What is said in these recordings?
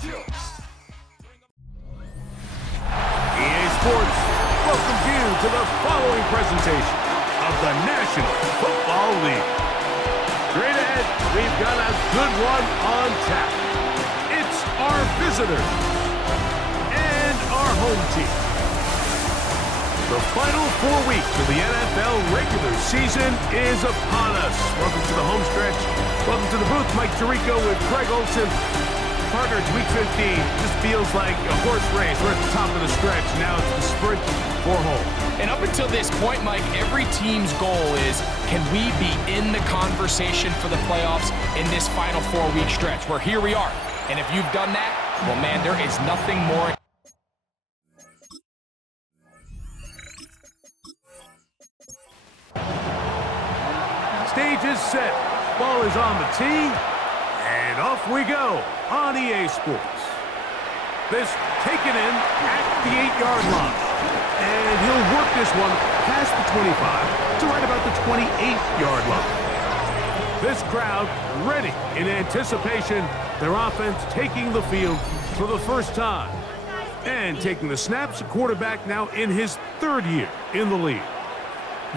EA Sports welcomes you to the following presentation of the National Football League. Straight ahead, we've got a good one on tap. It's our visitors and our home team. The final 4 weeks of the NFL regular season is upon us. Welcome to the home stretch. Welcome to the booth. Mike Tirico with Craig Olson. Partner, it's week 15. Just feels like a horse race. We're at the top of the stretch. Now it's the sprint for home. And up until this point, Mike, every team's goal is, can we be in the conversation for the playoffs in this final 4-week stretch? Where here we are. And if you've done that, well, man, there is nothing more. Stage is set. Ball is on the tee. And off we go on EA Sports. This taken in at the 8-yard line. And he'll work this one past the 25 to right about the 28-yard line. This crowd ready in anticipation. Their offense taking the field for the first time. And taking the snaps, a quarterback now in his 3rd year in the league.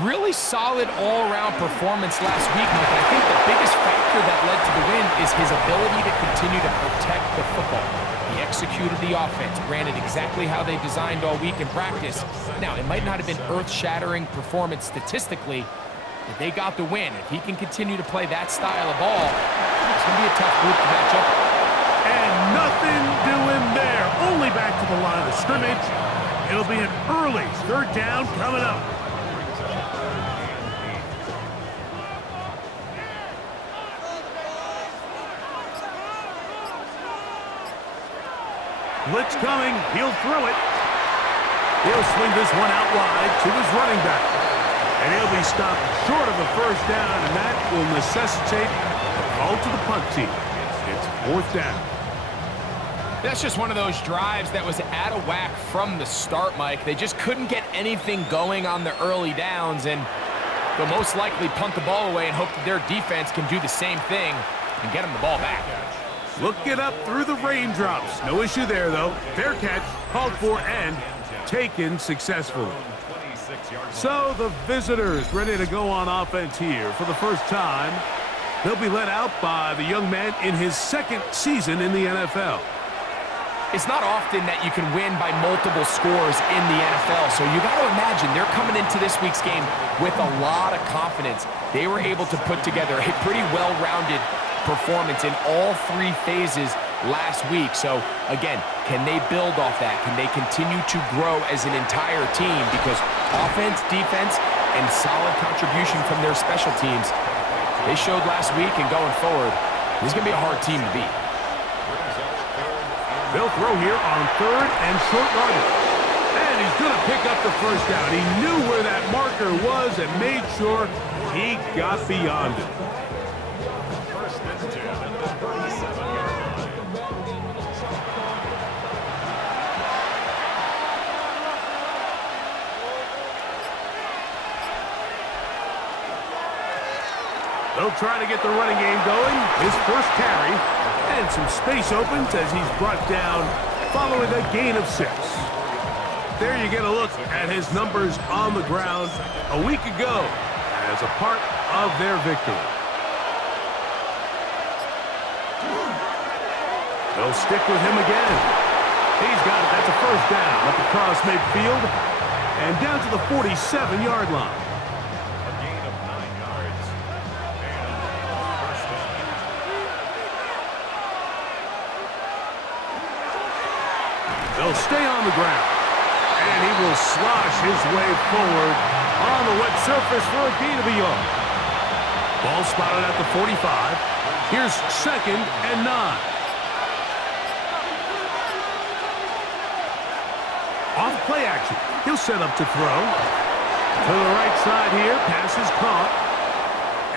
Really solid all-around performance last week, Mike. I think the biggest factor that led to the win is his ability to continue to protect the football. He executed the offense, ran it exactly how they designed all week in practice. Now, it might not have been earth-shattering performance statistically, but they got the win. If he can continue to play that style of ball, it's going to be a tough group to match up with. And nothing doing there. Only back to the line of scrimmage. It'll be an early 3rd down coming up. Blitz coming. He'll throw it. He'll swing this one out wide to his running back. And he'll be stopped short of the 1st down, and that will necessitate a call to the punt team. It's 4th down. That's just one of those drives that was out of whack from the start, Mike. They just couldn't get anything going on the early downs, and they'll most likely punt the ball away and hope that their defense can do the same thing and get them the ball back. Looking up through the raindrops. No issue there, though. Fair catch, called for, and taken successfully. So the visitors ready to go on offense here for the first time. They'll be led out by the young man in his 2nd season in the NFL. It's not often that you can win by multiple scores in the NFL, so you got to imagine they're coming into this week's game with a lot of confidence. They were able to put together a pretty well-rounded performance in all 3 phases last week. So again, can they build off that? Can they continue to grow as an entire team? Because offense, defense, and solid contribution from their special teams, they showed last week, and going forward, this is going to be a hard team to beat. They'll throw here on 3rd and short yardage. And he's going to pick up the 1st down. He knew where that marker was and made sure he got beyond it. They'll try to get the running game going. His 1st carry. And some space opens as he's brought down following a gain of 6. There you get a look at his numbers on the ground a week ago as a part of their victory. They'll stick with him again. He's got it. That's a 1st down up across midfield and down to the 47-yard line. They'll stay on the ground. And he will slosh his way forward on the wet surface for a gain of a yard. Ball spotted at the 45. Here's 2nd and 9. Off play action. He'll set up to throw. To the right side here. Pass is caught.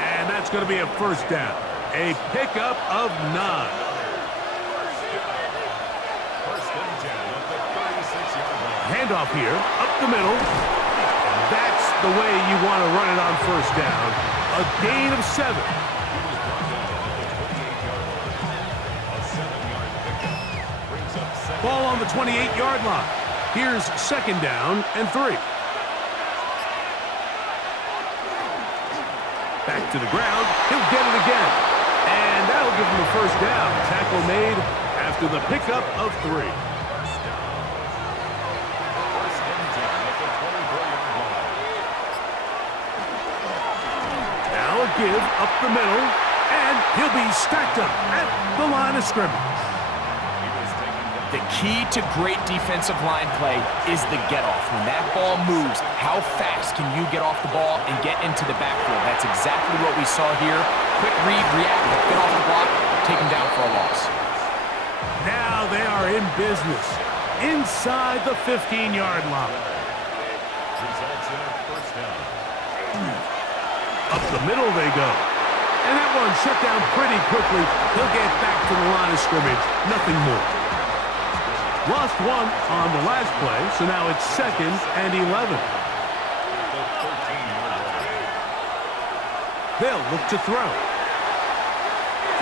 And that's going to be a 1st down. A pickup of 9. Handoff here, up the middle. That's the way you want to run it on 1st down. A gain of 7. on the 28-yard line. Here's 2nd down and 3. Back to the ground. He'll get it again. And that'll give him the 1st down. Tackle made after the pickup of 3. Now a give up the middle, and he'll be stacked up at the line of scrimmage. The key to great defensive line play is the get-off. When that ball moves, how fast can you get off the ball and get into the backfield? That's exactly what we saw here. Quick read, react, get off the block, take him down for a loss. Now they are in business inside the 15-yard line. Up the middle they go. And that one shut down pretty quickly. He'll get back to the line of scrimmage. Nothing more. Lost one on the last play, so now it's 2nd and 11. They'll look to throw.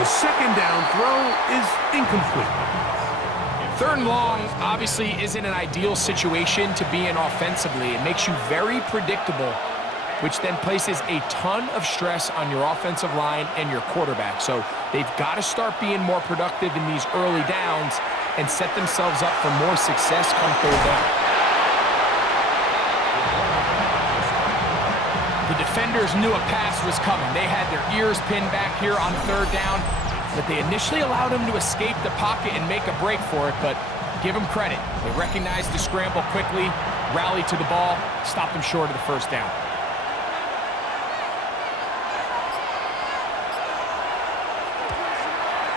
The 2nd down throw is incomplete. 3rd and long obviously isn't an ideal situation to be in offensively. It makes you very predictable, which then places a ton of stress on your offensive line and your quarterback. So they've got to start being more productive in these early downs and set themselves up for more success come 3rd down. The defenders knew a pass was coming. They had their ears pinned back here on 3rd down, but they initially allowed him to escape the pocket and make a break for it, but give them credit. They recognized the scramble quickly, rallied to the ball, stopped them short of the 1st down.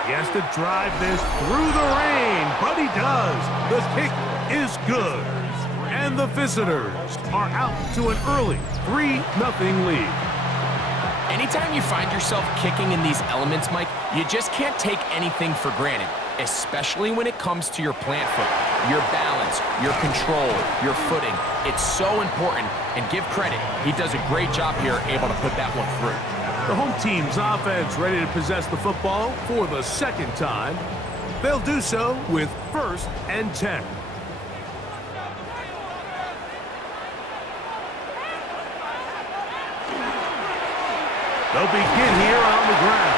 He has to drive this through the rain, but he does. The kick is good. And the visitors are out to an early 3-0 lead. Anytime you find yourself kicking in these elements, Mike, you just can't take anything for granted, especially when it comes to your plant foot, your balance, your control, your footing. It's so important, and give credit. He does a great job here, able to put that one through. The home team's offense ready to possess the football for the 2nd time. They'll do so with 1st and 10. They'll begin here on the ground.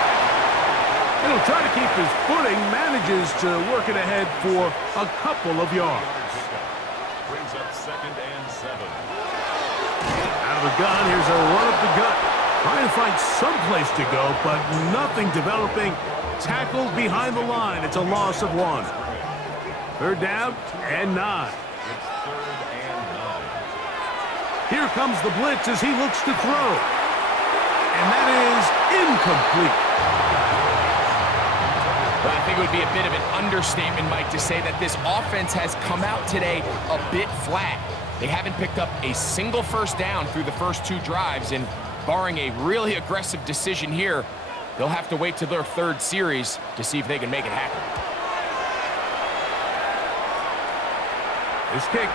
And he'll try to keep his footing, manages to work it ahead for a couple of yards. Brings up 2nd and 7. Out of the gun, here's a run up the gut. Trying to find some place to go, but nothing developing. Tackled behind the line. It's a loss of 1. 3rd down and 9. It's 3rd and 9. Here comes the blitz as he looks to throw. And that is incomplete. Well, I think it would be a bit of an understatement, Mike, to say that this offense has come out today a bit flat. They haven't picked up a single 1st down through the first 2 drives, and barring a really aggressive decision here, they'll have to wait to their 3rd series to see if they can make it happen. This kick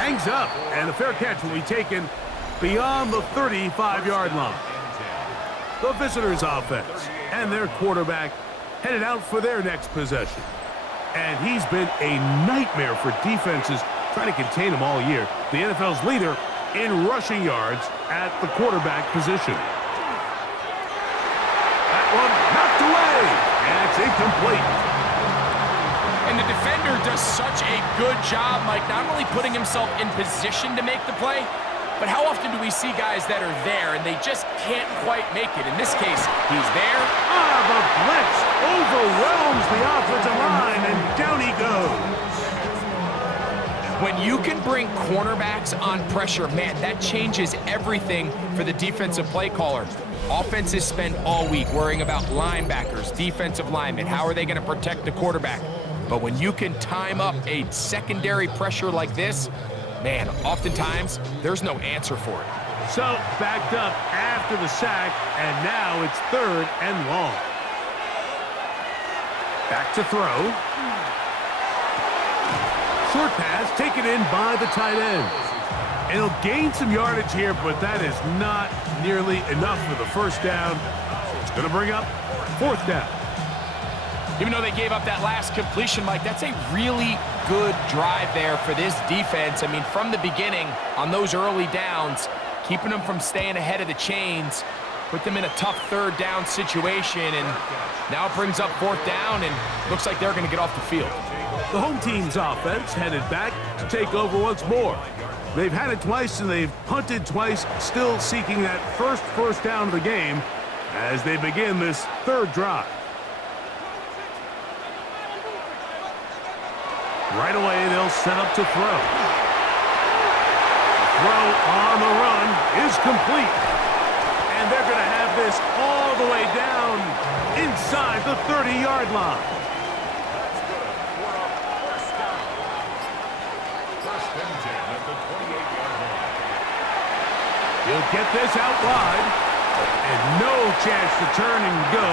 hangs up, and a fair catch will be taken beyond the 35-yard line. The visitors' offense and their quarterback headed out for their next possession. And he's been a nightmare for defenses trying to contain him all year. The NFL's leader in rushing yards at the quarterback position. That one knocked away, and it's incomplete. And the defender does such a good job, Mike, not only putting himself in position to make the play, but how often do we see guys that are there and they just can't quite make it? In this case, he's there. The blitz overwhelms the offensive line, and down he goes. When you can bring cornerbacks on pressure, man, that changes everything for the defensive play caller. Offenses spend all week worrying about linebackers, defensive linemen. How are they going to protect the quarterback? But when you can time up a secondary pressure like this, man, oftentimes there's no answer for it. So backed up after the sack, and now it's 3rd and long. Back to throw. Short pass taken in by the tight end. And he'll gain some yardage here, but that is not nearly enough for the 1st down. It's going to bring up 4th down. Even though they gave up that last completion, Mike, that's a really good drive there for this defense. I mean, from the beginning, on those early downs, keeping them from staying ahead of the chains, put them in a tough third down situation, and now it brings up fourth down, and looks like they're going to get off the field. The home team's offense headed back to take over once more. They've had it twice, and they've punted twice, still seeking that first down of the game as they begin this third drive. Right away, they'll set up to throw. The throw on the run is complete. And they're going to have this all the way down inside the 30-yard line. That's good for a first down. First and 10 at the 28-yard line. He'll get this out wide. And no chance to turn and go.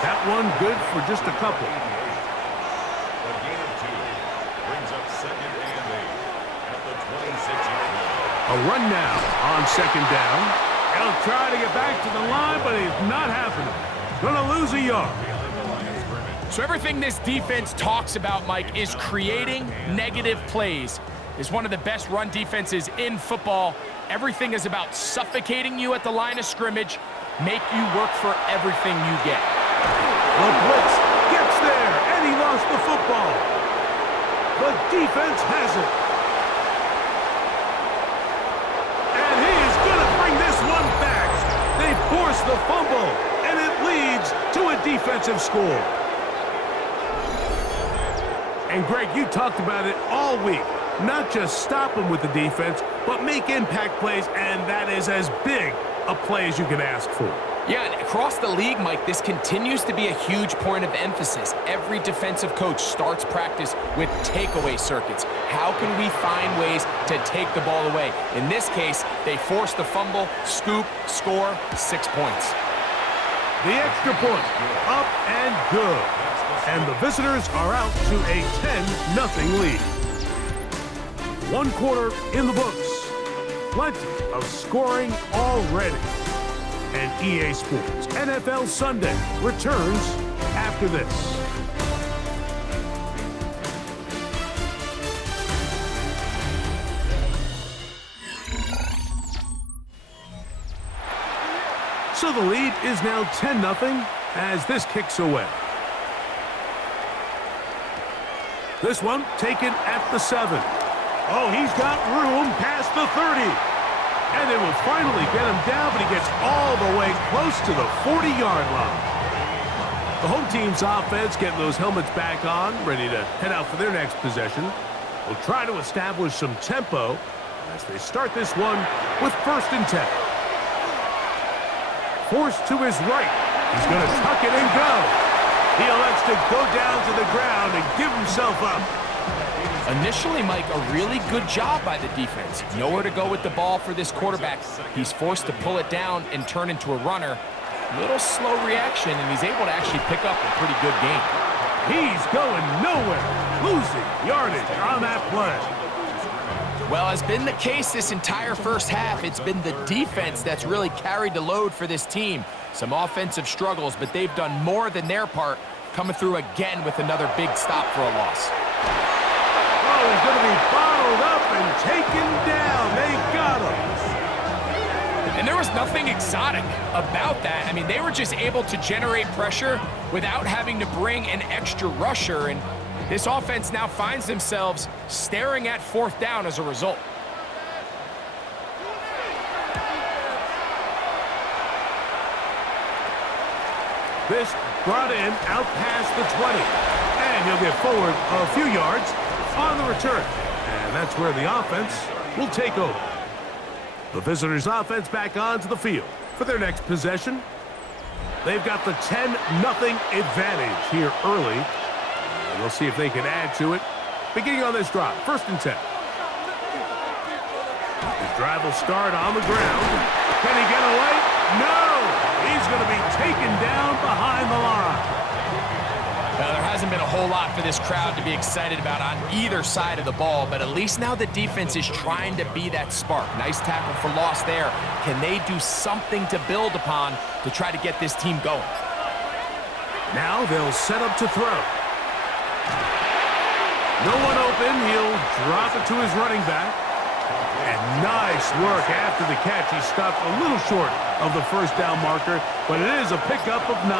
That one good for just a couple. A gain of 2 brings up second and 8 at the 26-yard line. A run now on second down. He'll try to get back to the line, but it's not happening. Gonna lose a yard. So everything this defense talks about, Mike, is creating negative plays. Is one of the best run defenses in football. Everything is about suffocating you at the line of scrimmage, make you work for everything you get. The blitz gets there, and he lost the football. The defense has it. And he is going to bring this one back. They force the fumble, and it leads to a defensive score. And Greg, you talked about it all week. Not just stop them with the defense, but make impact plays, and that is as big a play as you can ask for. Yeah, and across the league, Mike, this continues to be a huge point of emphasis. Every defensive coach starts practice with takeaway circuits. How can we find ways to take the ball away? In this case, they force the fumble, scoop, score, 6 points. The extra point, up and good. And the visitors are out to a 10-0 lead. 1 quarter in the books. Plenty of scoring already. And EA Sports NFL Sunday returns after this. So the lead is now 10-0 as this kicks away. This one taken at the 7. Oh, he's got room past the 30. And they will finally get him down, but he gets all the way close to the 40-yard line. The home team's offense getting those helmets back on, ready to head out for their next possession. Will try to establish some tempo as they start this one with 1st and 10. Forced to his right. He's going to tuck it and go. He elects to go down to the ground and give himself up. Initially, Mike, a really good job by the defense. Nowhere to go with the ball for this quarterback. He's forced to pull it down and turn into a runner. Little slow reaction, and he's able to actually pick up a pretty good game. He's going nowhere. Losing yardage on that play. Well, as been the case this entire first half, it's been the defense that's really carried the load for this team. Some offensive struggles, but they've done more than their part, coming through again with another big stop for a loss. Oh, he's going to be bottled up and taken down. They got him. And there was nothing exotic about that. I mean, they were just able to generate pressure without having to bring an extra rusher, and this offense now finds themselves staring at 4th down as a result. This brought in out past the 20. And he'll get forward a few yards on the return. And that's where the offense will take over. The visitors' offense back onto the field for their next possession. They've got the 10-0 advantage here early. And we'll see if they can add to it. Beginning on this drive, 1st and 10. His drive will start on the ground. Can he get away? No! He's going to be taken down behind the line. Well, there hasn't been a whole lot for this crowd to be excited about on either side of the ball, but at least now the defense is trying to be that spark. Nice tackle for loss there. Can they do something to build upon to try to get this team going? Now they'll set up to throw. No one open. He'll drop it to his running back. And nice work after the catch. He stopped a little short of the first down marker, but it is a pickup of 9.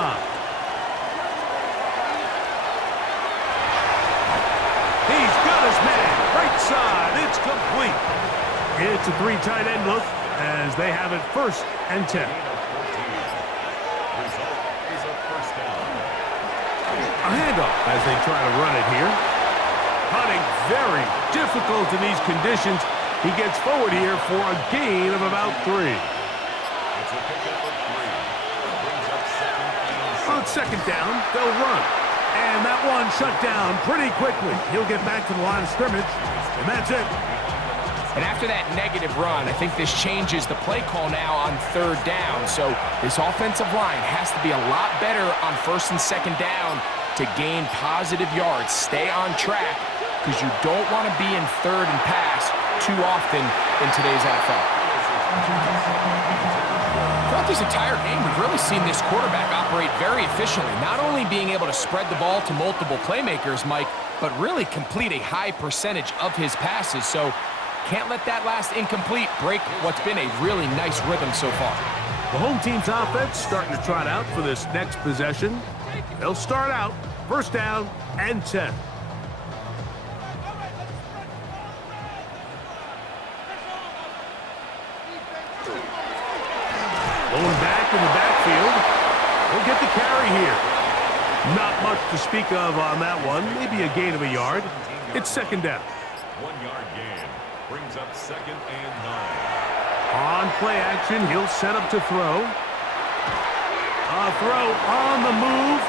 He's got his man. Right side. It's complete. It's a 3 tight end look as they have it 1st and 10. A handoff as they try to run it here. Hunting very difficult in these conditions. He gets forward here for a gain of about 3. On 2nd down, they'll run. And that one shut down pretty quickly. He'll get back to the line of scrimmage, and that's it. And after that negative run, I think this changes the play call now on 3rd down. So this offensive line has to be a lot better on 1st and 2nd down to gain positive yards. Stay on track because you don't want to be in 3rd and pass too often in today's NFL. Throughout this entire game, we've really seen this quarterback operate very efficiently, not only being able to spread the ball to multiple playmakers, Mike, but really complete a high percentage of his passes. So can't let that last incomplete break what's been a really nice rhythm so far. The home team's offense starting to trot out for this next possession. They'll start out 1st down and 10. Going back in the backfield. He'll get the carry here. Not much to speak of on that one. Maybe a gain of a yard. It's 2nd down. 1-yard gain. Brings up 2nd and 9. On play action, he'll set up to throw. A throw on the move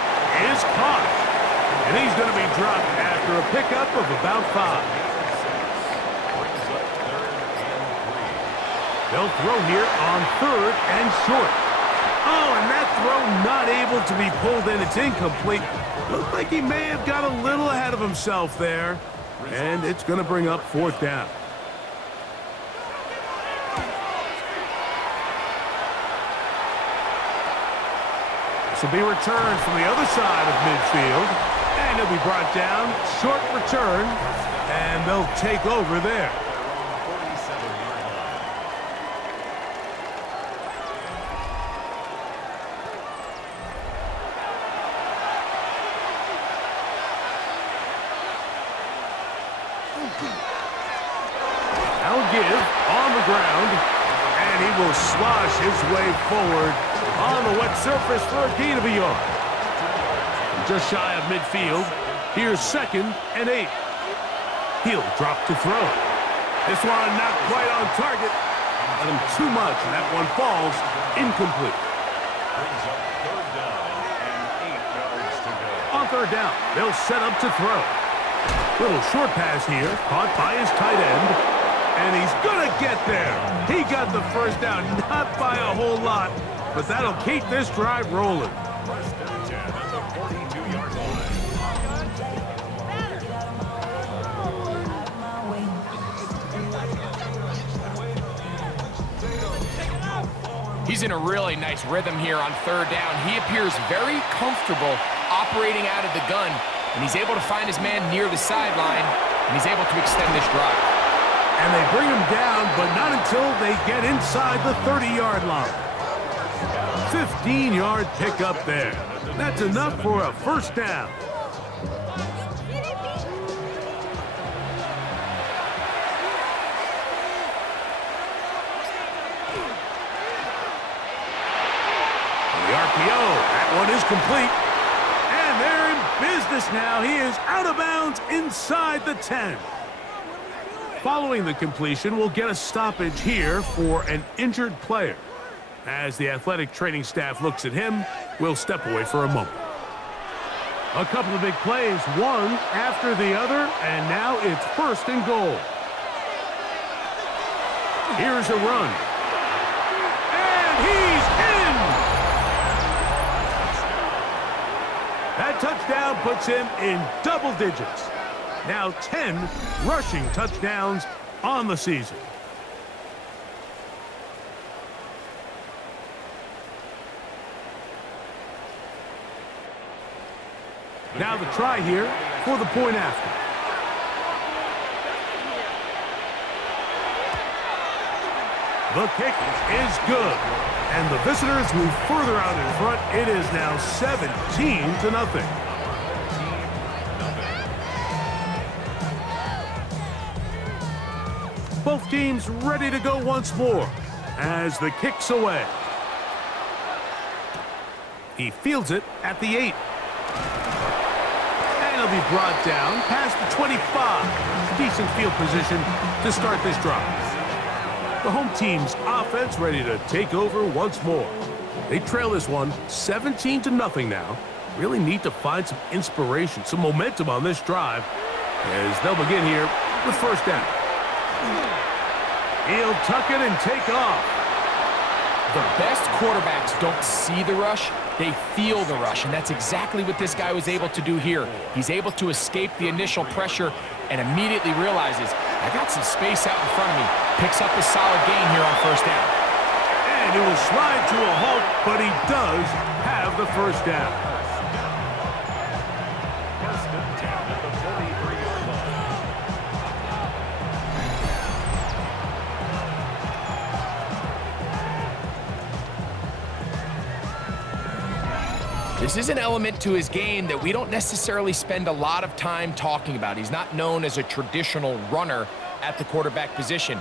is caught. And he's going to be dropped after a pickup of about 5. They'll throw here on 3rd and short. Oh, and that throw not able to be pulled in. It's incomplete. Looks like he may have got a little ahead of himself there. And it's going to bring up 4th down. This will be returned from the other side of midfield. And he'll be brought down. Short return. And they'll take over there. I'll give on the ground, and he will slosh his way forward on the wet surface for a gain of a yard. Just shy of midfield, here's 2nd and 8. He'll drop to throw. This one not quite on target. Let him too much, and that one falls incomplete. Brings up 3rd down and 8 yards to go. On 3rd down, they'll set up to throw. Little short pass here, caught by his tight end, and he's gonna get there. He got the 1st down, not by a whole lot, but that'll keep this drive rolling. 1st and 10 at the 42-yard line. He's in a really nice rhythm here on 3rd down. He appears very comfortable operating out of the gun, and he's able to find his man near the sideline, and he's able to extend this drive. And they bring him down, but not until they get inside the 30-yard line. 15-yard pickup there. That's enough for a 1st down. The RPO, that one is complete. And they're in business now. He is out of bounds inside the 10. Following the completion, we'll get a stoppage here for an injured player. As the athletic training staff looks at him, we'll step away for a moment. A couple of big plays, one after the other, and now it's 1st and goal. Here's a run. And he's in! That touchdown puts him in double digits. Now 10 rushing touchdowns on the season. Now the try here for the point after. The kick is good. And the visitors move further out in front. It is now 17-0. Both teams ready to go once more as the kick's away. He fields it at the 8. And he'll be brought down past the 25. Decent field position to start this drive. The home team's offense ready to take over once more. They trail this one 17-0 now. Really need to find some inspiration, some momentum on this drive as they'll begin here with first down. He'll tuck it and take off. The best quarterbacks don't see the rush, they feel the rush, and that's exactly what this guy was able to do here. He's able to escape the initial pressure and immediately realizes, I got some space out in front of me. Picks up a solid gain here on first down. And he will slide to a halt, but he does have the first down. First and 10 at the 43-yard line. This is an element to his game that we don't necessarily spend a lot of time talking about. He's not known as a traditional runner at the quarterback position.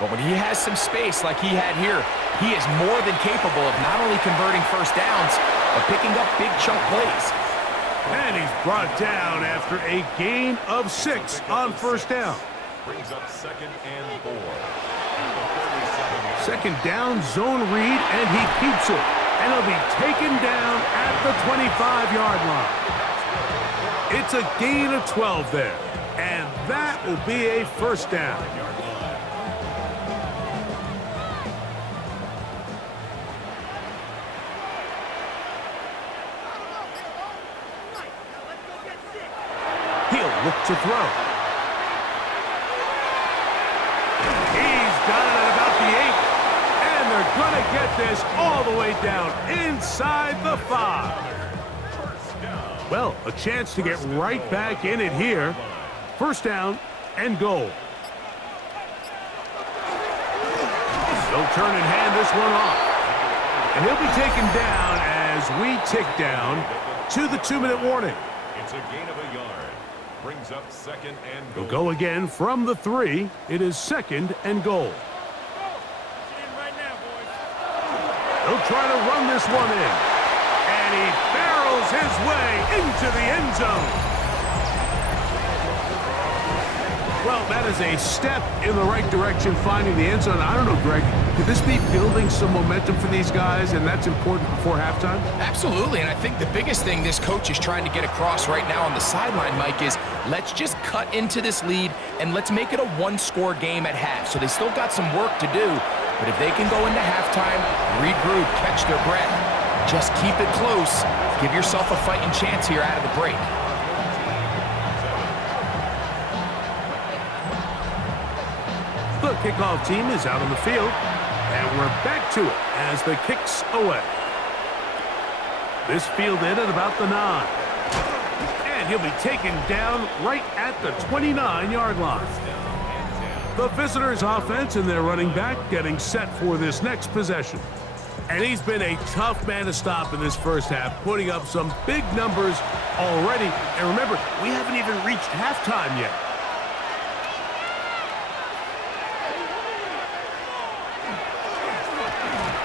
But when he has some space like he had here, he is more than capable of not only converting first downs, but picking up big chunk plays. And he's brought down after a gain of 6 on first down. Brings up 2nd and 4. Second down, zone read, and he keeps it. And he'll be taken down at the 25-yard line. It's a gain of 12 there. And that will be a first down. He'll look to throw. He's got it at about the 8. And they're going to get this all the way down inside the 5. Well, a chance to get right back in it here. First down and goal. They'll turn and hand this one off. And he'll be taken down as we tick down to the 2-minute warning. It's a gain of a yard. Brings up 2nd and goal. They'll go again from the 3. It is 2nd and goal. They'll try to run this one in. And he barrels his way into the end zone. Well, that is a step in the right direction, finding the end zone. I don't know, Greg, could this be building some momentum for these guys, and that's important before halftime? Absolutely, and I think the biggest thing this coach is trying to get across right now on the sideline, Mike, is let's just cut into this lead, and let's make it a one-score game at half. So they still got some work to do, but if they can go into halftime, regroup, catch their breath, just keep it close, give yourself a fighting chance here out of the break. The kickoff team is out on the field, and we're back to it as the kick's away. This fielded at about the 9. And he'll be taken down right at the 29-yard line. The visitors' offense and their running back getting set for this next possession. And he's been a tough man to stop in this first half, putting up some big numbers already. And remember, we haven't even reached halftime yet.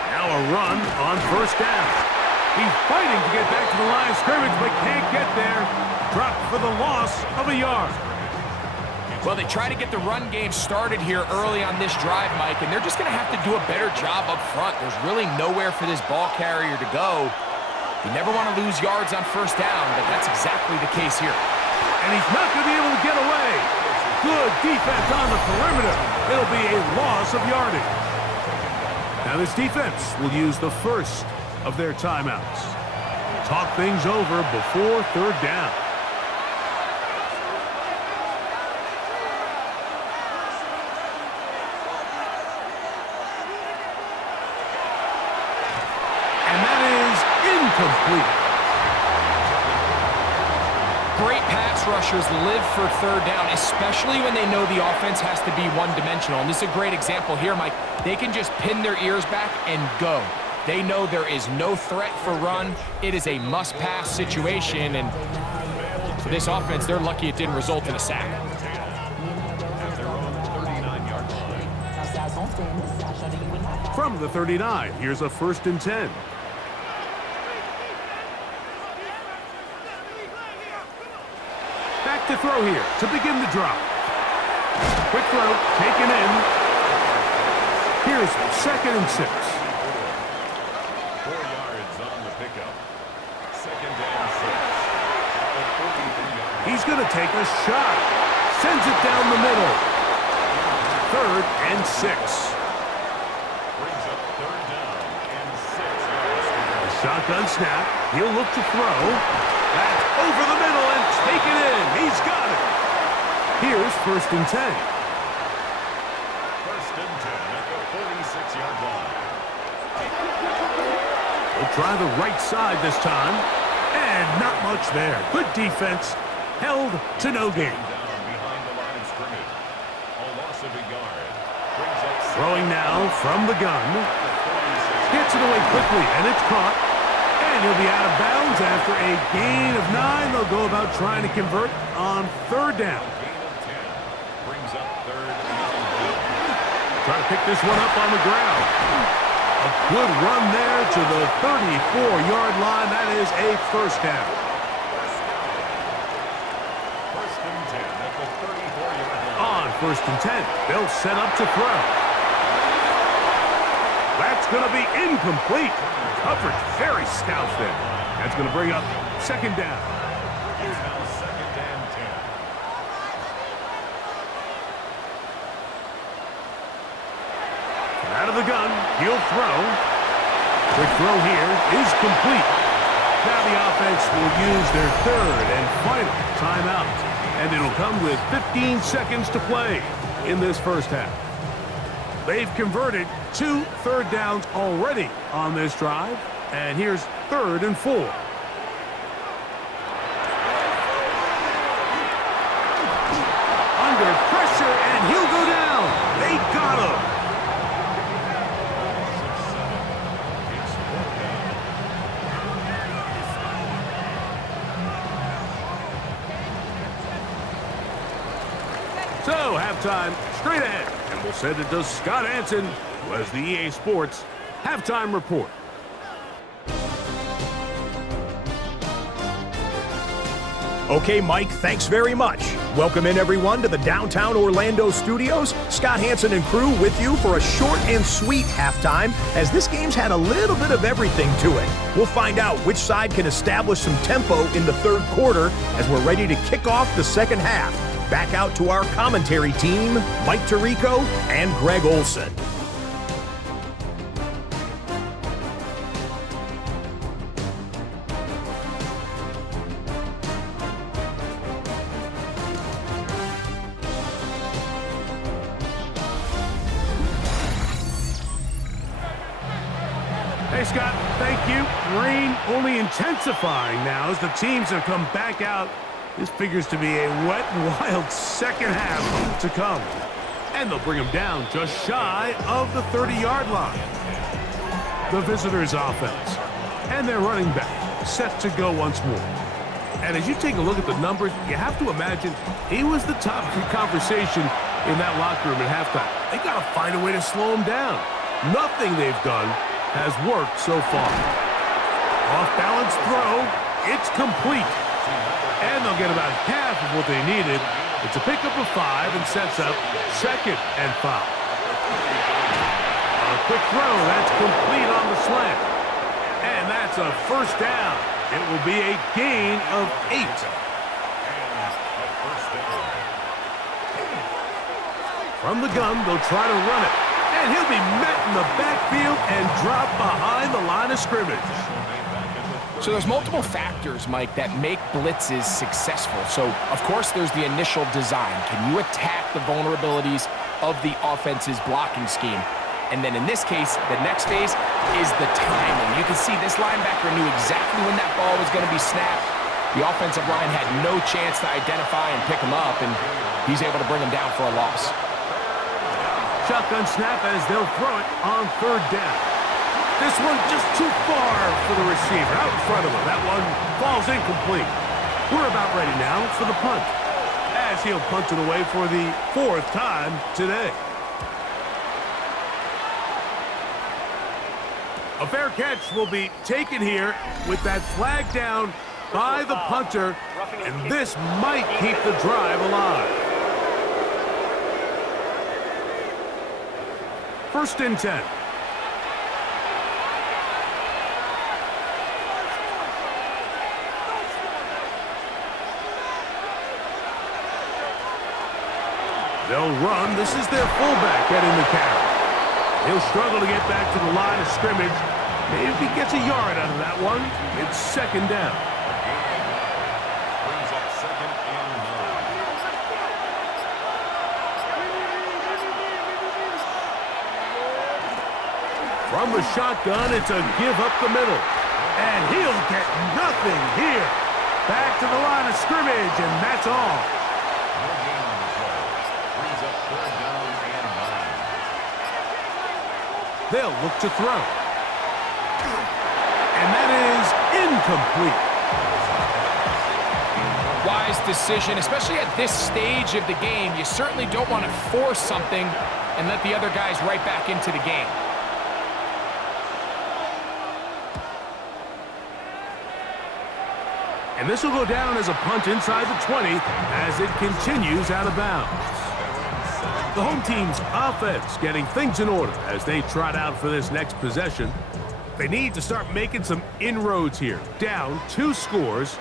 Now a run on first down. He's fighting to get back to the line of scrimmage, but can't get there. Dropped for the loss of a yard. Well, they try to get the run game started here early on this drive, Mike, and they're just going to have to do a better job up front. There's really nowhere for this ball carrier to go. You never want to lose yards on first down, but that's exactly the case here. And he's not going to be able to get away. Good defense on the perimeter. It'll be a loss of yardage. Now this defense will use the first of their timeouts. Talk things over before third down. Complete. Great pass rushers live for third down, especially when they know the offense has to be one-dimensional. And this is a great example here, Mike. They can just pin their ears back and go. They know there is no threat for run. It is a must-pass situation, and for this offense, they're lucky it didn't result in a sack. From the 39, here's a 1st and 10. Back to throw here to begin the drive. Quick throw, taken in. Here's 2nd and 6. 4 yards on the pickup. 2nd and 6. He's going to take a shot. Sends it down the middle. 3rd and 6. Brings up 3rd down and 6. A shotgun snap. He'll look to throw. That's over the middle and taken in. He's got it. Here's 1st and 10. 1st and 10 at the 46-yard line. They'll try the right side this time. And not much there. Good defense. Held to no gain. Down behind the line of scrimmage. A loss of a yard. Brings up Throwing now from the gun. Gets it away quickly, and it's caught. And he'll be out of bounds after a gain of 9. They'll go about trying to convert on 3rd down. gain of 10. Brings up 3rd and Trying to pick this one up on the ground. A good run there to the 34-yard line. That is a 1st down. 1st and 10 at the 34-yard line. On 1st and 10, they'll set up to throw. That's going to be incomplete. Coverage very stout there. That's going to bring up 2nd down. It's now 2nd and 10. Out of the gun, he'll throw. Quick throw here is complete. Now the offense will use their 3rd and final timeout. And it'll come with 15 seconds to play in this 1st half. They've converted 2 3rd downs already on this drive. And here's 3rd and 4. Under pressure, and he'll go down. They got him. So, halftime straight ahead. And we'll send it to Scott Hansen, who has the EA Sports Halftime Report. Okay, Mike, thanks very much. Welcome in, everyone, to the downtown Orlando studios. Scott Hansen and crew with you for a short and sweet halftime, as this game's had a little bit of everything to it. We'll find out which side can establish some tempo in the 3rd quarter as we're ready to kick off the 2nd half. Back out to our commentary team, Mike Tirico and Greg Olson. Hey, Scott, thank you. Rain only intensifying now as the teams have come back out. This figures to be a wet and wild 2nd half to come. And they'll bring them down just shy of the 30-yard line. The visitors' offense and their running back set to go once more. And as you take a look at the numbers, you have to imagine he was the topic of conversation in that locker room at halftime. They got to find a way to slow him down. Nothing they've done has worked so far. Off-balance throw. It's complete. And they'll get about half of what they needed. It's a pickup of 5 and sets up 2nd and 5. A quick throw. That's complete on the slant. And that's a 1st down. It will be a gain of 8. From the gun, they'll try to run it. And he'll be met in the backfield and dropped behind the line of scrimmage. So there's multiple factors, Mike, that make blitzes successful. So, of course, there's the initial design. Can you attack the vulnerabilities of the offense's blocking scheme? And then in this case, the next phase is the timing. You can see this linebacker knew exactly when that ball was going to be snapped, The offensive line had no chance to identify and pick him up, and he's able to bring him down for a loss. Shotgun snap as they'll throw it on third down. This one just too far for the receiver, out in front of him. That one falls incomplete. We're about ready now for the punt, as he'll punt it away for the 4th time today. A fair catch will be taken here with that flag down by the punter, and this might keep the drive alive. 1st and 10. They'll run. This is their fullback getting the carry. He'll struggle to get back to the line of scrimmage. Maybe he gets a yard out of that one. It's 2nd down. Brings up 2nd and 9. From the shotgun, it's a give up the middle. And he'll get nothing here. Back to the line of scrimmage, and that's all. No gain on the play. Brings up 3rd down and 9. They'll look to throw. And that is incomplete. Wise decision, especially at this stage of the game. You certainly don't want to force something and let the other guys right back into the game. And this will go down as a punt inside the 20 as it continues out of bounds. The home team's offense getting things in order as they trot out for this next possession. They need to start making some inroads here. Down 2 scores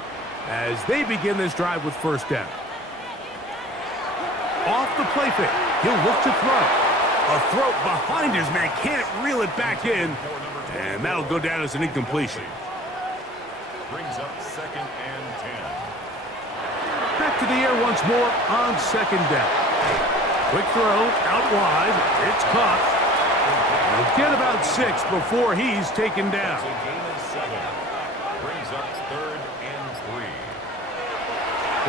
as they begin this drive with 1st down. Off the play fake, he'll look to throw. A throw behind his man, can't reel it back in, and that'll go down as an incompletion. Brings up 2nd and 10. Back to the air once more on 2nd down. Quick throw, out wide, it's caught. He'll get about 6 before he's taken down. It's a gain of 7. Brings up 3rd and 3.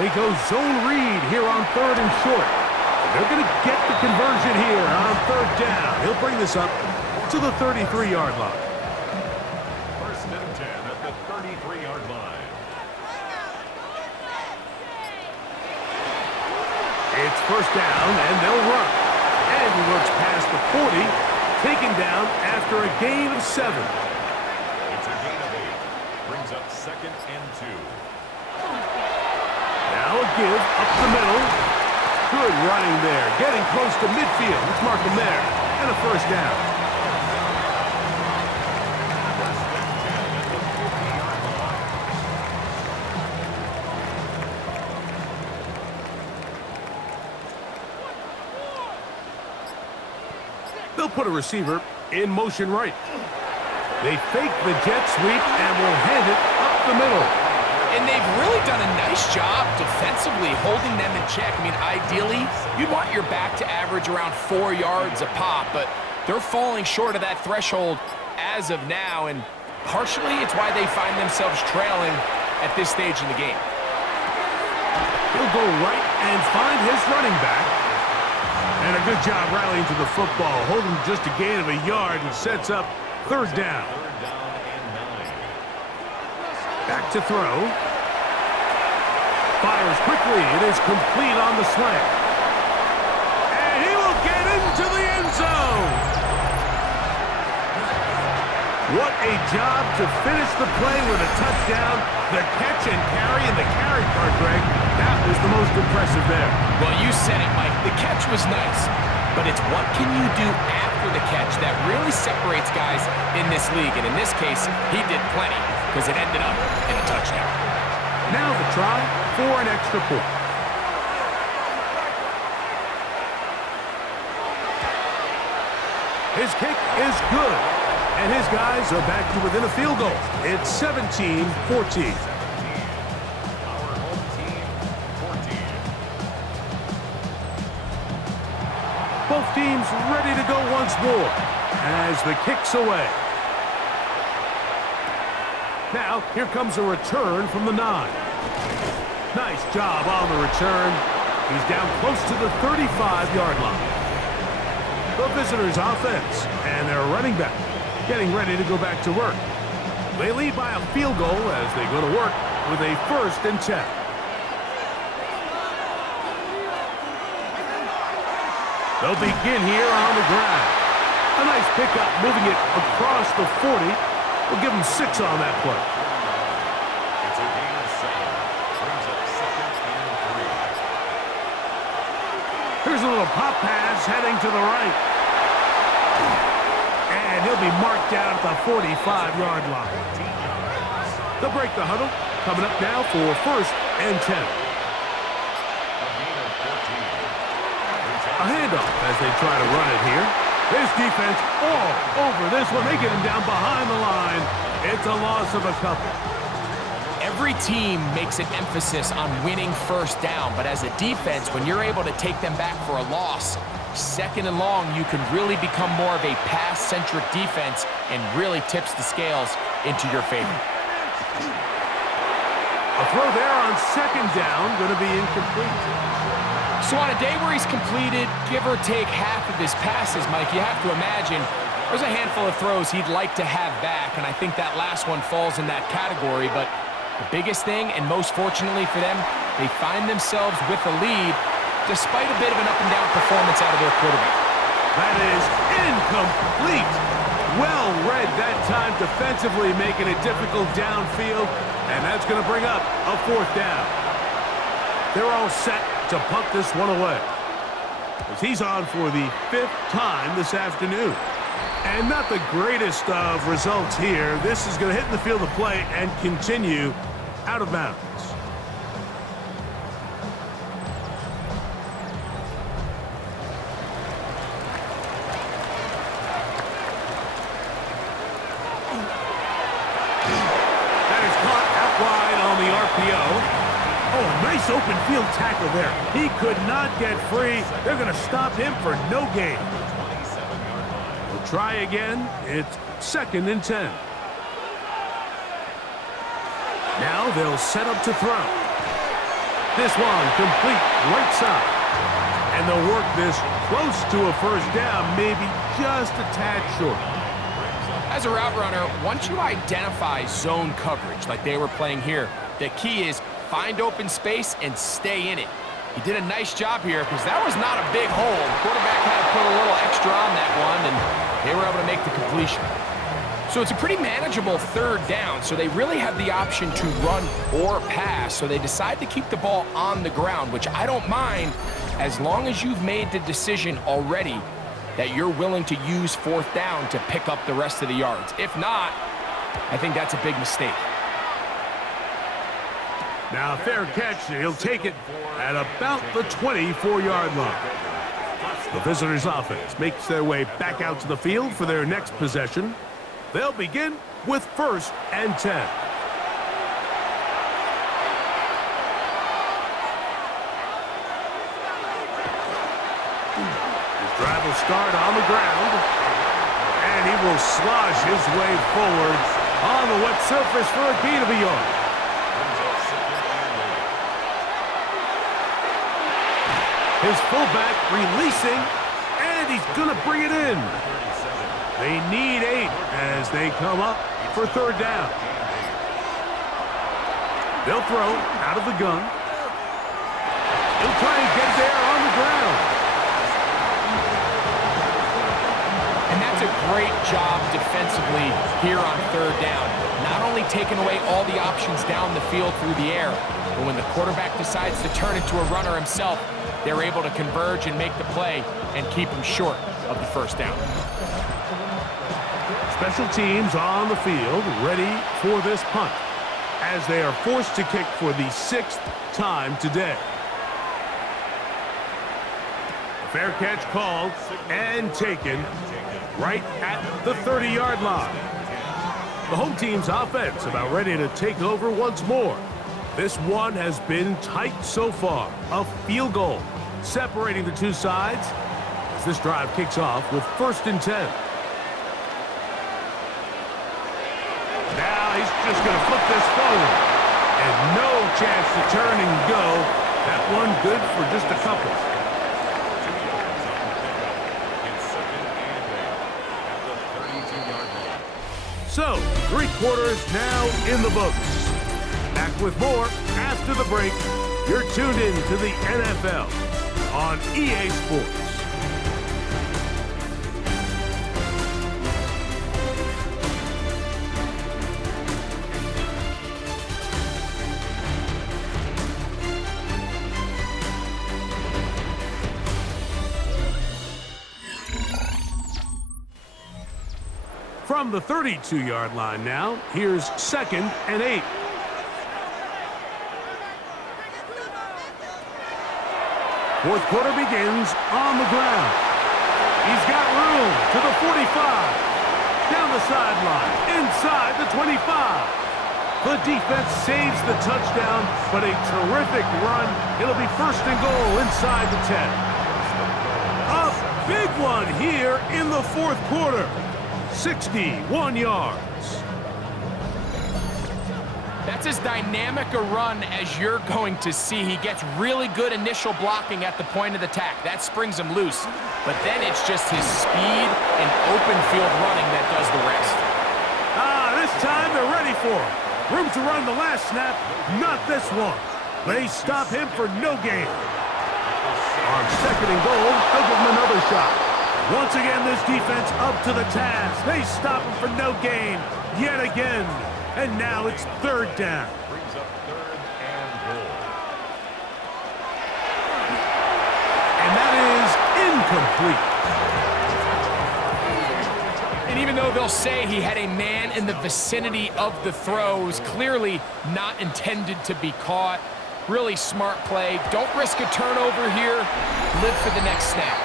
They go zone read here on 3rd and short. And they're going to get the conversion here on 3rd down. He'll bring this up to the 33-yard line. 1st and 10 at the 33-yard line. It's 1st down, and they'll run. And he works past the 40, taken down after a gain of 7. It's a gain of 8. Brings up 2nd and 2. Now a give up the middle. Good running there. Getting close to midfield. Let's mark him there. And a 1st down. 1st and 10 at the 50-yard line. They'll put a receiver in motion right. They fake the jet sweep and will hand it up the middle. And they've really done a nice job defensively holding them in check. I mean, ideally, you'd want your back to average around 4 yards a pop, but they're falling short of that threshold as of now, and partially it's why they find themselves trailing at this stage in the game. He'll go right and find his running back. And a good job rallying to the football, holding just a gain of a yard and sets up 3rd down. 3rd down and 9. Back to throw. Fires quickly. It is complete on the slant. And he will get into the end zone. What a job to finish the play with a touchdown. The catch and carry, and the carry part, Greg, that was the most impressive there. Well, you said it, Mike. The catch was nice, but it's what can you do after the catch that really separates guys in this league. And in this case, he did plenty because it ended up in a touchdown. Now the try for an extra point. His kick is good, and his guys are back to within a field goal. It's 17-14. Our home team, 14. Both teams ready to go once more as the kick's away. Now, here comes a return from the 9. Nice job on the return. He's down close to the 35-yard line. The visitors' offense and their running back getting ready to go back to work. They lead by a field goal as they go to work with a 1st and 10. They'll begin here on the ground. A nice pickup, moving it across the 40. We'll give them 6 on that play. It's a gain of 7. Brings up 2nd and 3. Here's a little pop pass heading to the right. And he'll be marked down at the 45-yard line. They'll break the huddle. Coming up now for 1st and 10. A handoff as they try to run it here. This defense all over this one. They get him down behind the line. It's a loss of a couple. Every team makes an emphasis on winning 1st down, but as a defense, when you're able to take them back for a loss, 2nd and long, you can really become more of a pass-centric defense and really tips the scales into your favor. A throw there on 2nd down, going to be incomplete. So on a day where he's completed, give or take half of his passes, Mike, you have to imagine there's a handful of throws he'd like to have back, and I think that last one falls in that category. But the biggest thing, and most fortunately for them, they find themselves with a lead despite a bit of an up-and-down performance out of their quarterback. That is incomplete. Well read that time defensively, making it difficult downfield, and that's going to bring up a 4th down. They're all set to punt this one away, as he's on for the 5th time this afternoon. And not the greatest of results here. This is going to hit in the field of play and continue out of bounds. That is caught out wide on the RPO. Oh, nice open field tackle there. He could not get free. They're going to stop him for no gain. We'll try again. It's 2nd and 10. Now they'll set up to throw. This one complete right side. And they'll work this close to a 1st down, maybe just a tad short. As a route runner, once you identify zone coverage like they were playing here, the key is find open space and stay in it. He did a nice job here because that was not a big hole. The quarterback had to put a little extra on that one, and they were able to make the completion. So it's a pretty manageable 3rd down, so they really have the option to run or pass, so they decide to keep the ball on the ground, which I don't mind as long as you've made the decision already that you're willing to use 4th down to pick up the rest of the yards. If not, I think that's a big mistake. Now, fair catch. He'll take it at about the 24-yard line. The visitors' offense makes their way back out to the field for their next possession. They'll begin with 1st and 10. His drive will start on the ground, and he will slosh his way forward on the wet surface for a gain of a yard. His fullback releasing, and he's going to bring it in. They need 8 as they come up for 3rd down. They'll throw out of the gun. He'll try and get there on the ground. And that's a great job defensively here on 3rd down. Not only taking away all the options down the field through the air, but when the quarterback decides to turn into a runner himself, they're able to converge and make the play and keep him short of the 1st down. Special teams on the field ready for this punt as they are forced to kick for the 6th time today. Fair catch called and taken right at the 30-yard line. The home team's offense about ready to take over once more. This one has been tight so far. A field goal separating the two sides as this drive kicks off with 1st and 10. Now he's just going to flip this forward. And no chance to turn and go. That one good for just a couple. It's 2nd and 8 at the 32-yard line. So, 3 quarters now in the books. Back with more after the break. You're tuned in to the NFL on EA Sports. From the 32-yard line now, here's 2nd and 8. Fourth quarter begins on the ground. He's got room to the 45. Down the sideline, inside the 25. The defense saves the touchdown, but a terrific run. It'll be 1st and goal inside the 10. A big one here in the 4th quarter. 61 yards. That's as dynamic a run as you're going to see. He gets really good initial blocking at the point of attack. That springs him loose. But then it's just his speed and open field running that does the rest. This time they're ready for him. Room to run the last snap, not this one. They stop him for no gain. On 2nd and goal, they'll give him another shot. Once again, this defense up to the task. They stop him for no gain yet again. And now it's 3rd down. Brings up 3rd and goal. And that is incomplete. And even though they'll say he had a man in the vicinity of the throws, clearly not intended to be caught. Really smart play. Don't risk a turnover here. Live for the next snap.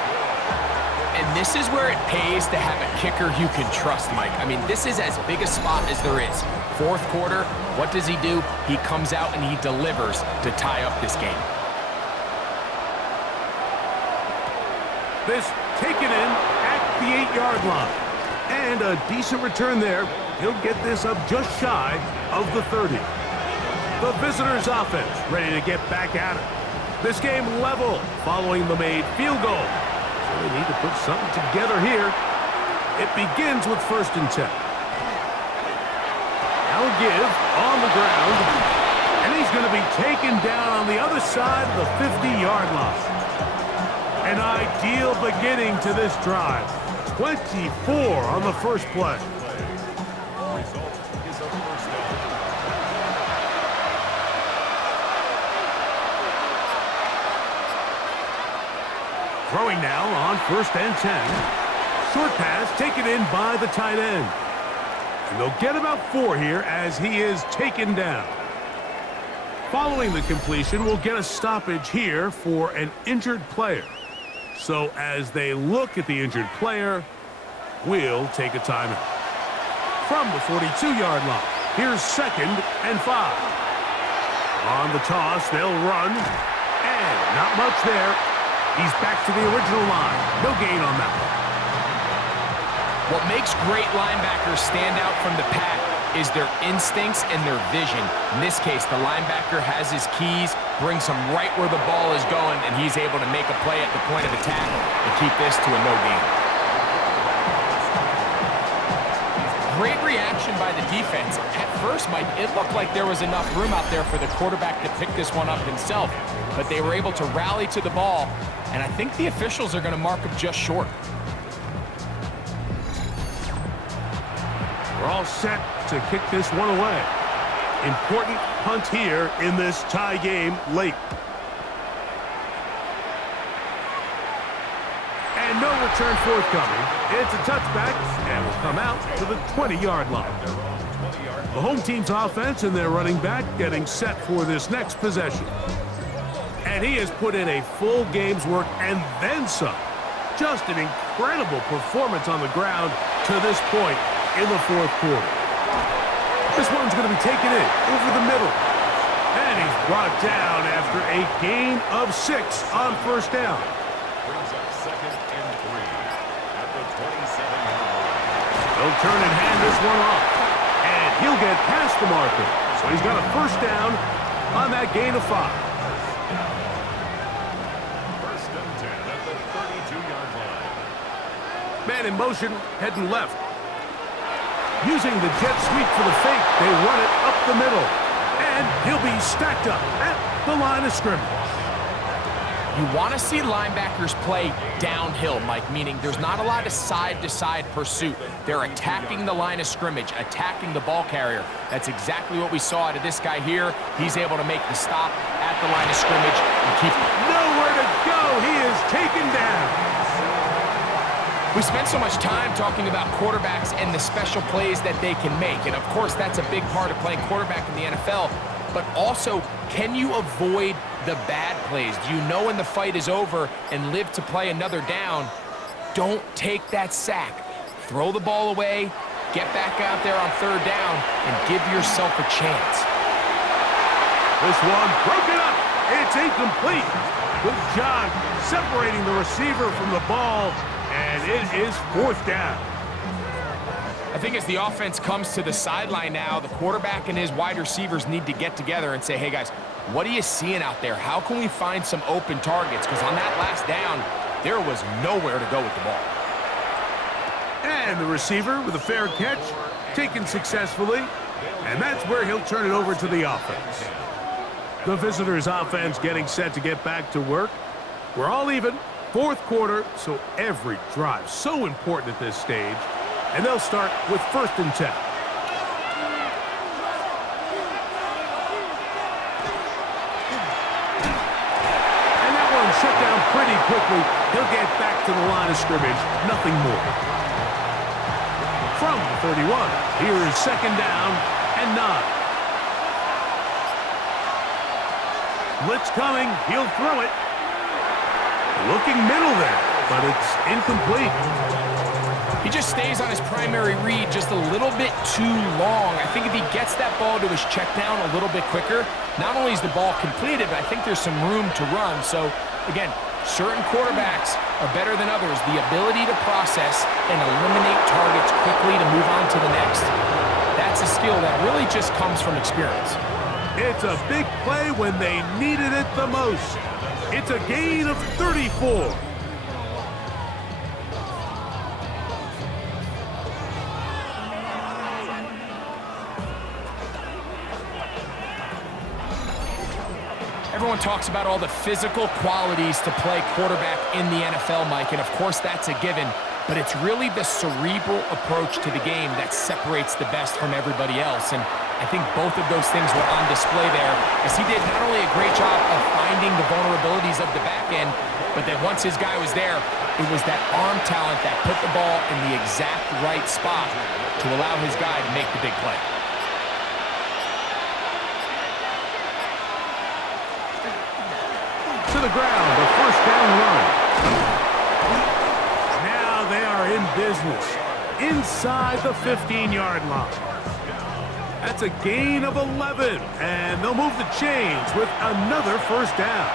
And this is where it pays to have a kicker you can trust, Mike. I mean, this is as big a spot as there is. 4th quarter, what does he do? He comes out and he delivers to tie up this game. This taken in at the 8-yard line. And a decent return there. He'll get this up just shy of the 30. The visitors' offense ready to get back at it. This game level following the made field goal. So they need to put something together here. It begins with 1st and 10. Now a give on the ground. And he's going to be taken down on the other side of the 50-yard line. An ideal beginning to this drive. 24 on the first play. Result is a 1st down. Throwing now on 1st and 10. Short pass taken in by the tight end. And they'll get about 4 here as he is taken down. Following the completion, we'll get a stoppage here for an injured player. So as they look at the injured player, we'll take a timeout. From the 42-yard line, here's 2nd and 5. On the toss, they'll run. And not much there. He's back to the original line. No gain on that one. What makes great linebackers stand out from the pack is their instincts and their vision. In this case, the linebacker has his keys, brings him right where the ball is going, and he's able to make a play at the point of attack and keep this to a no gain. Great reaction by the defense. At first, Mike, it looked like there was enough room out there for the quarterback to pick this one up himself, but they were able to rally to the ball, and I think the officials are going to mark him just short. We're all set to kick this one away. Important punt here in this tie game late. And no return forthcoming. It's a touchback and will come out to the 20-yard line. The home team's offense and their running back getting set for this next possession. And he has put in a full game's work and then some. Just an incredible performance on the ground to this point in the 4th quarter. This one's going to be taken in over the middle. And he's brought down after a gain of 6 on 1st down. Brings up 2nd and 3 at the 27-yard line. They'll turn and hand this one off. And he'll get past the marker. So he's got a 1st down on that gain of 5. First and 10 at the 32-yard line. Man in motion, heading left. Using the jet sweep for the fake, they run it up the middle. And he'll be stacked up at the line of scrimmage. You want to see linebackers play downhill, Mike, meaning there's not a lot of side-to-side pursuit. They're attacking the line of scrimmage, attacking the ball carrier. That's exactly what we saw out of this guy here. He's able to make the stop at the line of scrimmage and keep nowhere to go. He is taken down. We spent so much time talking about quarterbacks and the special plays that they can make. And, of course, that's a big part of playing quarterback in the NFL. But also, can you avoid the bad plays? Do you know when the fight is over and live to play another down? Don't take that sack. Throw the ball away, get back out there on third down, and give yourself a chance. This one broken up. It's incomplete. Good job separating the receiver from the ball, and it is 4th down. I think as the offense comes to the sideline now, the quarterback and his wide receivers need to get together and say, hey, guys, what are you seeing out there? How can we find some open targets? Because on that last down, there was nowhere to go with the ball. And the receiver with a fair catch, taken successfully, and that's where he'll turn it over to the offense. The visitors' offense getting set to get back to work. We're all even, 4th quarter, so every drive so important at this stage. And they'll start with 1st and 10. And that one shut down pretty quickly. He'll get back to the line of scrimmage. Nothing more. From the 31, here is 2nd down and 9. Blitz coming. He'll throw it. Looking middle there, but it's incomplete. He just stays on his primary read just a little bit too long. I think if he gets that ball to his check down a little bit quicker, not only is the ball completed, but I think there's some room to run. So, again, certain quarterbacks are better than others. The ability to process and eliminate targets quickly to move on to the next, that's a skill that really just comes from experience. It's a big play when they needed it the most. It's a gain of 34. Everyone talks about all the physical qualities to play quarterback in the NFL, Mike, and of course that's a given, but it's really the cerebral approach to the game that separates the best from everybody else, and I think both of those things were on display there, as he did not only a great job of finding the vulnerabilities of the back end, but that once his guy was there, it was that arm talent that put the ball in the exact right spot to allow his guy to make the big play. To the ground, a 1st down run. Now they are in business inside the 15-yard line. That's a gain of 11, and they'll move the chains with another 1st down.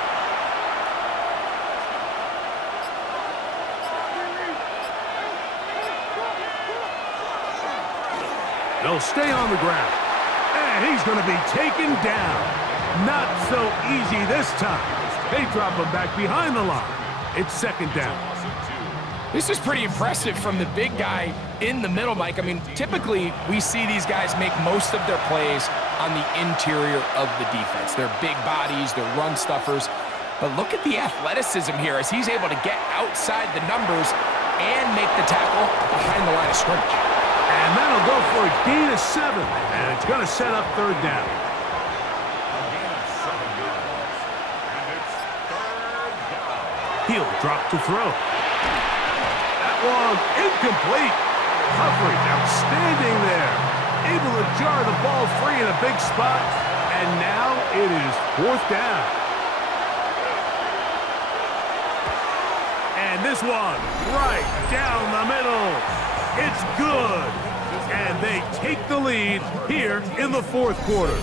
They'll stay on the ground, and he's going to be taken down. Not so easy this time. They drop him back behind the line. It's 2nd down. This is pretty impressive from the big guy in the middle, Mike. I mean, typically we see these guys make most of their plays on the interior of the defense. They're big bodies, they're run stuffers. But look at the athleticism here as he's able to get outside the numbers and make the tackle behind the line of scrimmage. And that'll go for a gain of 7, and it's going to set up 3rd down. He'll drop to throw. That one incomplete. Coverage outstanding there. Able to jar the ball free in a big spot. And now it is 4th down. And this one right down the middle. It's good. And they take the lead here in the 4th quarter.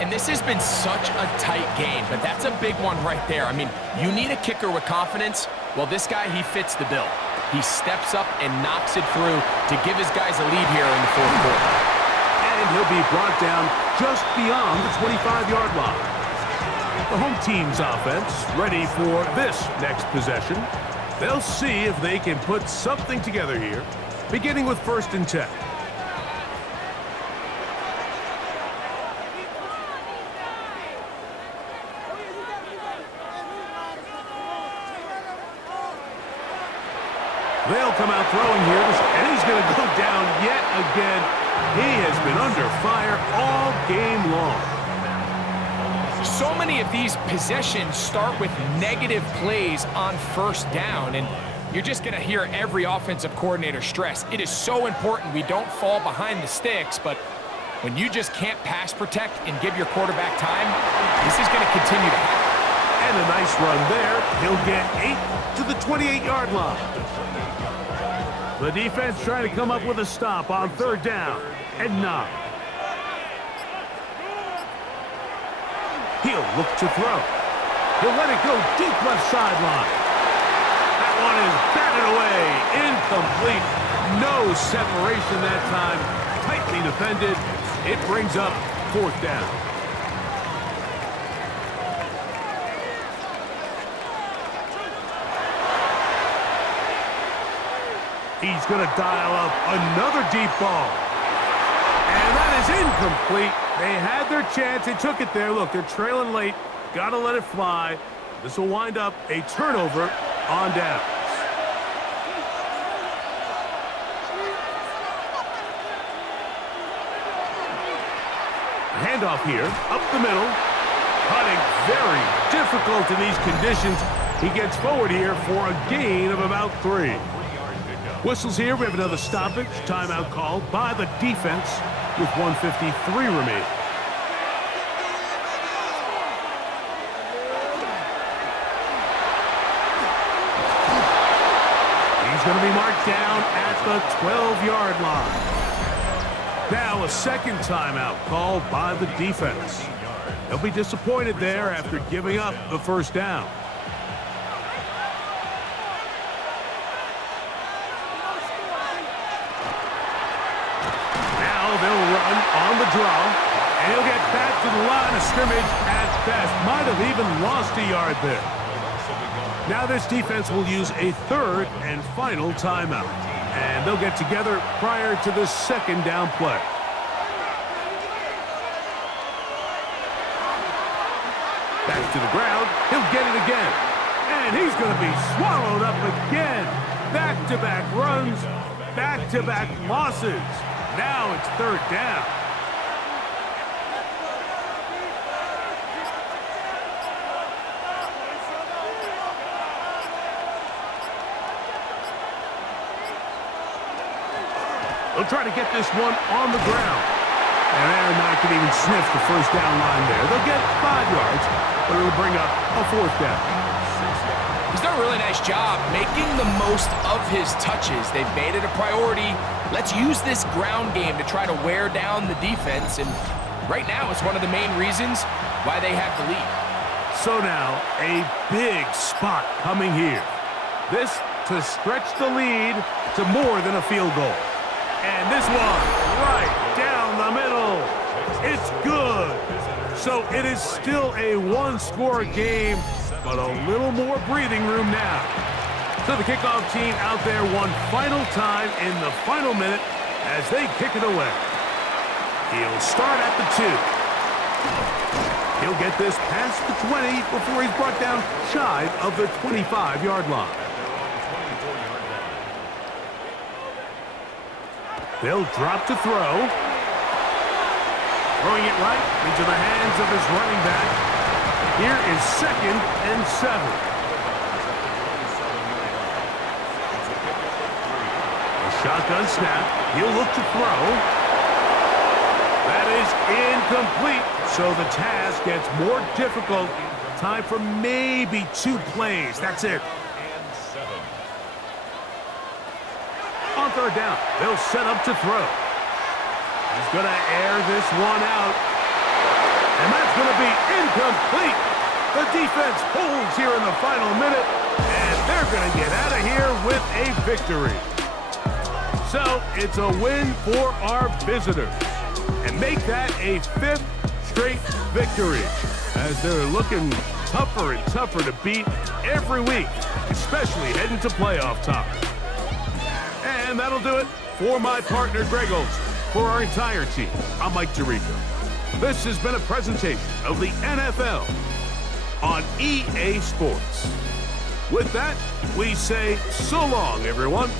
And this has been such a tight game, but that's a big one right there. I mean, you need a kicker with confidence. Well, this guy, he fits the bill. He steps up and knocks it through to give his guys a lead here in the 4th quarter. And and he'll be brought down just beyond the 25-yard line. The home team's offense ready for this next possession. They'll see if they can put something together here, beginning with 1st and 10. They'll come out throwing here, and he's going to go down yet again. He has been under fire all game long. So many of these possessions start with negative plays on 1st down, and you're just going to hear every offensive coordinator stress. It is so important we don't fall behind the sticks, but when you just can't pass protect and give your quarterback time, this is going to continue to happen. And a nice run there. He'll get 8 to the 28-yard line. The defense trying to come up with a stop on 3rd down and 9. He'll look to throw. He'll let it go deep left sideline. That one is batted away. Incomplete. No separation that time. Tightly defended. It brings up 4th down. He's going to dial up another deep ball. And that is incomplete. They had their chance. They took it there. Look, they're trailing late. Got to let it fly. This will wind up a turnover on downs. Handoff here, up the middle. Cutting very difficult in these conditions. He gets forward here for a gain of about 3. Whistles here. We have another stoppage. Timeout called by the defense with 1:53 remaining. He's going to be marked down at the 12-yard line. Now a 2nd timeout called by the defense. They'll be disappointed there after giving up the 1st down. They'll run on the draw, and he'll get back to the line of scrimmage at best. Might have even lost a yard there. Now this defense will use a 3rd and final timeout, and they'll get together prior to the 2nd down play. Back to the ground. He'll get it again, and he's going to be swallowed up again. Back-to-back runs, back-to-back losses. Now it's 3rd down. They'll try to get this one on the ground. And Aaron Knight can even sniff the 1st down line there. They'll get 5 yards, but it'll bring up a 4th down. He's done a really nice job making the most of his touches. They've made it a priority. Let's use this ground game to try to wear down the defense, and right now it's one of the main reasons why they have the lead. So now a big spot coming here. This to stretch the lead to more than a field goal. And this one right down the middle. It's good. So it is still a 1-score game, but a little more breathing room now. So the kickoff team out there one final time in the final minute as they kick it away. He'll start at the 2. He'll get this past the 20 before he's brought down shy of the 25-yard line. They'll drop to throw. Throwing it right into the hands of his running back. Here is 2nd and 7. A shotgun snap. He'll look to throw. That is incomplete. So the task gets more difficult. Time for maybe 2 plays. That's it. On 3rd down, they'll set up to throw. He's going to air this one out. And that's going to be incomplete. The defense holds here in the final minute, and they're going to get out of here with a victory. So it's a win for our visitors. and make that a 5th straight victory, as they're looking tougher and tougher to beat every week, especially heading to playoff time. And that'll do it for my partner, Greg Olson. For our entire team, I'm Mike Tirico. This has been a presentation of the NFL on EA Sports. With that, we say so long, everyone.